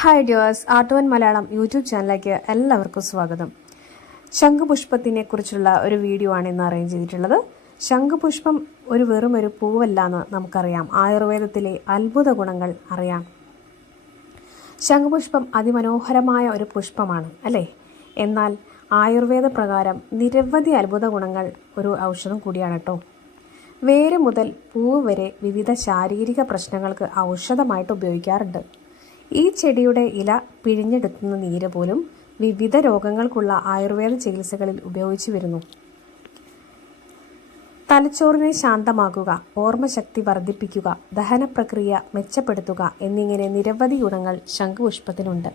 Hi dears art Malayalam YouTube ചാനലിലേക്ക് എല്ലാവർക്കും സ്വാഗതം. ശംഖുപുഷ്പത്തിനെ കുറിച്ചുള്ള ഒരു വീഡിയോ ആണ് ഇന്ന് അറേഞ്ച് ചെയ്തിട്ടുള്ളത്. ശംഖുപുഷ്പം ഒരു വെറും ഒരു പൂവല്ല എന്ന് നമുക്കറിയാം. ആയുർവേദത്തിലെ അത്ഭുത ഗുണങ്ങൾ അറിയാം. ശംഖുപുഷ്പം അതിമനോഹരമായ ഒരു പുഷ്പമാണ് അല്ലേ? എന്നാൽ ആയുർവേദ പ്രകാരം നിരവധി അത്ഭുത ഗുണങ്ങൾ ഒരു ഔഷധം കൂടിയാണ് കേട്ടോ വേര് മുതൽ പൂവ് വരെ വിവിധ ശാരീരിക പ്രശ്നങ്ങൾക്ക് ഔഷധമായിട്ട് ഉപയോഗിക്കാറുണ്ട്. ഈ ചെടിയുടെ ഇല പിഴിഞ്ഞെടുക്കുന്ന നീര് പോലും വിവിധ രോഗങ്ങൾക്കുള്ള ആയുർവേദ ചികിത്സകളിൽ ഉപയോഗിച്ചു വരുന്നു. തലച്ചോറിനെ ശാന്തമാക്കുക ഓർമ്മശക്തി വർദ്ധിപ്പിക്കുക ദഹന പ്രക്രിയ മെച്ചപ്പെടുത്തുക എന്നിങ്ങനെ നിരവധി ഗുണങ്ങൾ ശംഖുപുഷ്പത്തിനുണ്ട്.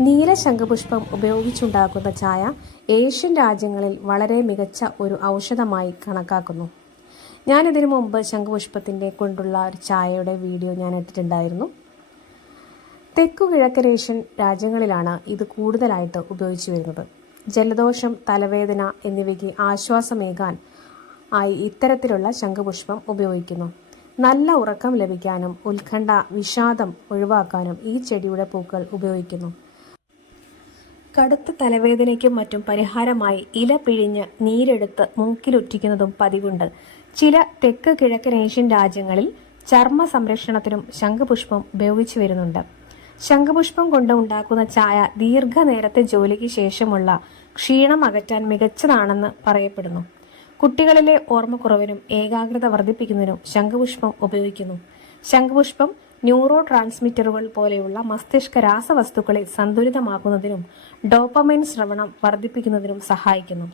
നീല ശംഖുപുഷ്പം ഉപയോഗിച്ചുണ്ടാക്കുന്ന ചായ ഏഷ്യൻ രാജ്യങ്ങളിൽ വളരെ മികച്ച ഒരു ഔഷധമായി കണക്കാക്കുന്നു. ഞാനിതിനു മുമ്പ് ശംഖുപുഷ്പത്തിന്റെ കൊണ്ടുള്ള ഒരു ചായയുടെ വീഡിയോ ഞാൻ ഇട്ടിട്ടുണ്ടായിരുന്നു. തെക്കു കിഴക്കനേഷ്യൻ രാജ്യങ്ങളിലാണ് ഇത് കൂടുതലായിട്ട് ഉപയോഗിച്ചു വരുന്നത്. ജലദോഷം തലവേദന എന്നിവയ്ക്ക് ആശ്വാസമേകാൻ ആയി ഇത്തരത്തിലുള്ള ശംഖുപുഷ്പം ഉപയോഗിക്കുന്നു. നല്ല ഉറക്കം ലഭിക്കാനും ഉത്കണ്ഠ വിഷാദം ഒഴിവാക്കാനും ഈ ചെടിയുടെ പൂക്കൾ ഉപയോഗിക്കുന്നു. കടുത്ത തലവേദനയ്ക്കും മറ്റും പരിഹാരമായി ഇല പിഴിഞ്ഞ് നീരെടുത്ത് മൂക്കിലൊറ്റിക്കുന്നതും പതിവുണ്ട്. ചില തെക്ക് കിഴക്കൻ ഏഷ്യൻ രാജ്യങ്ങളിൽ ചർമ്മ സംരക്ഷണത്തിനും ശംഖുപുഷ്പം ഉപയോഗിച്ചു വരുന്നുണ്ട്. ശംഖുപുഷ്പം കൊണ്ട് ഉണ്ടാക്കുന്ന ചായ ദീർഘനേരത്തെ ജോലിക്ക് ശേഷമുള്ള ക്ഷീണം അകറ്റാൻ മികച്ചതാണെന്ന് പറയപ്പെടുന്നു. കുട്ടികളിലെ ഓർമ്മക്കുറവിനും ഏകാഗ്രത വർദ്ധിപ്പിക്കുന്നതിനും ശംഖുപുഷ്പം ഉപയോഗിക്കുന്നു. ശംഖുപുഷ്പം ന്യൂറോ ട്രാൻസ്മിറ്ററുകൾ പോലെയുള്ള മസ്തിഷ്ക രാസവസ്തുക്കളെ സന്തുലിതമാക്കുന്നതിനും ഡോപ്പമൈൻ ശ്രവണം വർദ്ധിപ്പിക്കുന്നതിനും സഹായിക്കുന്നു.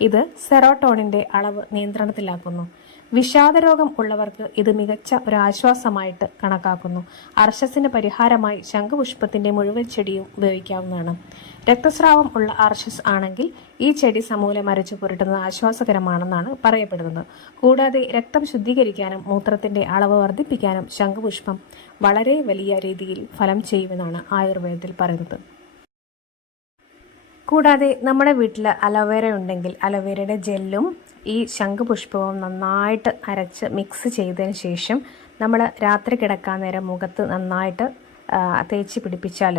ഇത് സെറോട്ടോണിന്റെ അളവ് നിയന്ത്രണത്തിലാക്കുന്നു. വിഷാദരോഗം ഉള്ളവർക്ക് ഇത് മികച്ച ഒരു ആശ്വാസമായിട്ട് കണക്കാക്കുന്നു. അർഷസിന് പരിഹാരമായി ശംഖുപുഷ്പത്തിന്റെ മുഴുവൻ ചെടിയും ഉപയോഗിക്കാവുന്നതാണ്. രക്തസ്രാവം ഉള്ള അർഷസ് ആണെങ്കിൽ ഈ ചെടി സമൂലം അരച്ചു പുരട്ടുന്നത് ആശ്വാസകരമാണെന്നാണ് പറയപ്പെടുന്നത്. കൂടാതെ രക്തം ശുദ്ധീകരിക്കാനും മൂത്രത്തിന്റെ അളവ് വർദ്ധിപ്പിക്കാനും ശംഖുപുഷ്പം വളരെ വലിയ രീതിയിൽ ഫലം ചെയ്യുമെന്നാണ് ആയുർവേദത്തിൽ പറയുന്നത്. കൂടാതെ നമ്മുടെ വീട്ടിൽ അലോവേര ഉണ്ടെങ്കിൽ അലോവേരയുടെ ജെല്ലും ഈ ശംഖുപുഷ്പവും നന്നായിട്ട് അരച്ച് മിക്സ് ചെയ്തതിന് ശേഷം നമ്മൾ രാത്രി കിടക്കാൻ നേരം മുഖത്ത് നന്നായിട്ട് തേച്ച് പിടിപ്പിച്ചാൽ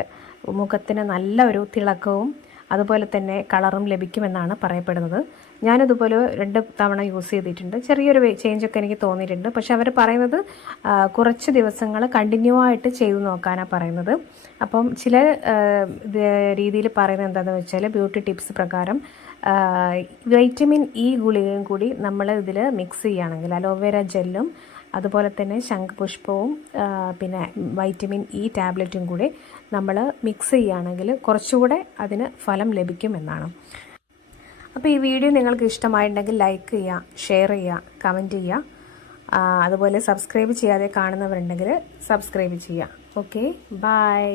മുഖത്തിന് നല്ല ഒരു തിളക്കവും അതുപോലെ തന്നെ കളറും ലഭിക്കുമെന്നാണ് പറയപ്പെടുന്നത്. ഞാനിതുപോലെ രണ്ട് തവണ യൂസ് ചെയ്തിട്ടുണ്ട്. ചെറിയൊരു ചേഞ്ചൊക്കെ എനിക്ക് തോന്നിയിട്ടുണ്ട്. പക്ഷെ അവർ പറയുന്നത് കുറച്ച് ദിവസങ്ങൾ കണ്ടിന്യൂ ആയിട്ട് ചെയ്തു നോക്കാനാണ് പറയുന്നത്. അപ്പം ചില രീതിയിൽ പറയുന്നത് എന്താണെന്ന് വെച്ചാൽ ബ്യൂട്ടി ടിപ്സ് പ്രകാരം വൈറ്റമിൻ ഇ ഗുളികയും കൂടി നമ്മൾ ഇതിൽ മിക്സ് ചെയ്യുകയാണെങ്കിൽ അലോവേര ജെല്ലും അതുപോലെ തന്നെ ശംഖുപുഷ്പവും പിന്നെ വൈറ്റമിൻ ഇ ടാബ്ലറ്റും കൂടി നമ്മൾ മിക്സ് ചെയ്യുകയാണെങ്കിൽ കുറച്ചുകൂടെ അതിന് ഫലം ലഭിക്കുമെന്നാണ് അപ്പോൾ ഈ വീഡിയോ നിങ്ങൾക്ക് ഇഷ്ടമായിട്ടുണ്ടെങ്കിൽ ലൈക്ക് ചെയ്യുക ഷെയർ ചെയ്യുക കമന്റ് ചെയ്യുക. അതുപോലെ സബ്സ്ക്രൈബ് ചെയ്യാതെ കാണുന്നവരുണ്ടെങ്കിൽ സബ്സ്ക്രൈബ് ചെയ്യുക. Okay bye